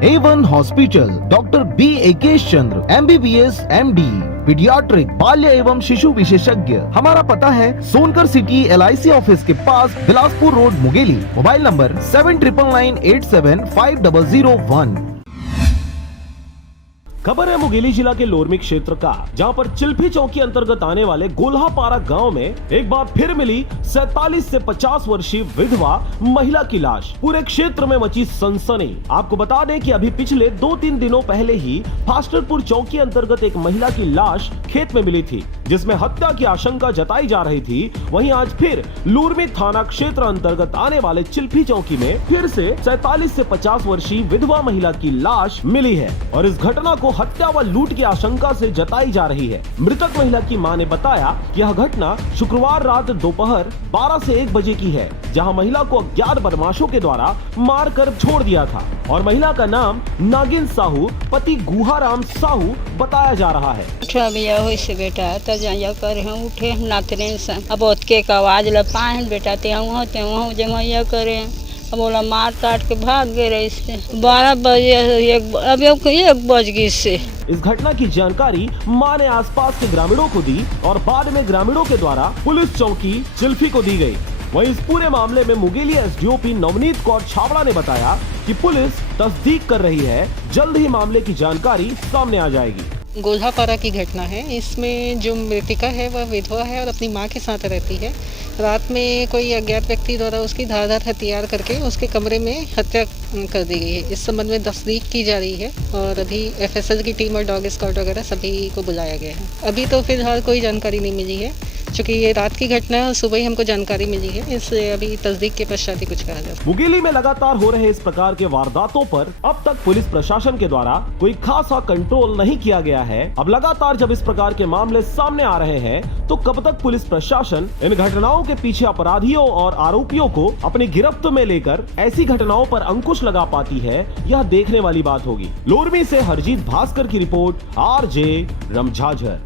A1 hospital, doctor B एकेश चंद्र, MBBS MD, paediatric, बाल्य एवं शिशु विशेषज्ञ। हमारा पता है सोनकर सिटी LIC ऑफिस के पास, Bilaspur road, Mungeli. Mobile number 7999875001। खबर है मुंगेली जिला के लोरमी क्षेत्र का, जहां पर चिल्फी चौकी अंतर्गत आने वाले गोल्हापारा गांव में एक बार फिर मिली 47 से 50 वर्षीय विधवा महिला की लाश। पूरे क्षेत्र में मची सनसनी। आपको बता दें कि अभी पिछले 2-3 दिनों पहले ही फास्टरपुर चौकी अंतर्गत एक महिला की लाश खेत में मिली थी, जिसमें हत्या की आशंका जताई जा रही थी। वहीं आज फिर लूरमी थाना क्षेत्र अंतर्गत आने वाले चिल्फी चौकी में फिर से 47 से 50 वर्षीय विधवा महिला की लाश मिली है और इस घटना को हत्या व लूट की आशंका से जताई जा रही है। मृतक महिला की मां ने बताया कि यह घटना शुक्रवार रात दोपहर 12 से 1 बजे की है, जहां महिला को अज्ञात बदमाशों के द्वारा मारकर छोड़ दिया था और महिला का नाम नागिन साहू, पति गुहाराम साहू बताया जा रहा है। से बेटा तो जाया कर हम उठे नातरे अब के आवाज लपाए बेटा ते वहाँ जमैया करे। अब बोला मार काट के भाग गए रहे इससे 12 बजे अब 1 बज गई से। इस घटना की जानकारी मां ने आसपास के ग्रामीणों को दी और बाद में ग्रामीणों के द्वारा पुलिस चौकी चिल्फी को दी गई। वहीं इस पूरे मामले में मुंगेली SDOP नवनीत कौर छाबड़ा ने बताया कि पुलिस तस्दीक कर रही है, जल्द ही मामले की जानकारी सामने आ जाएगी। गोल्हापारा की घटना है। इसमें जो मृतिका है वह विधवा है और अपनी मां के साथ रहती है। रात में कोई अज्ञात व्यक्ति द्वारा उसकी धारदार हथियार करके उसके कमरे में हत्या कर दी गई है। इस संबंध में तस्दीक की जा रही है और अभी FSL की टीम और डॉग स्क्वाड वगैरह सभी को बुलाया गया है। अभी तो फिलहाल कोई जानकारी नहीं मिली है, क्योंकि ये रात की घटना है और सुबह ही हमको जानकारी मिली है, इसलिए अभी तस्दीक के पश्चात ही कुछ कहा जाए। मुंगेली में लगातार हो रहे इस प्रकार के वारदातों पर अब तक पुलिस प्रशासन के द्वारा कोई खासा कंट्रोल नहीं किया गया है। अब लगातार जब इस प्रकार के मामले सामने आ रहे हैं, तो कब तक पुलिस प्रशासन इन घटनाओं के पीछे अपराधियों और आरोपियों को अपनी गिरफ्त में लेकर ऐसी घटनाओं पर अंकुश लगा पाती है, यह देखने वाली बात होगी। लोरमी से हरजीत भास्कर की रिपोर्ट, RJ रमझाझर।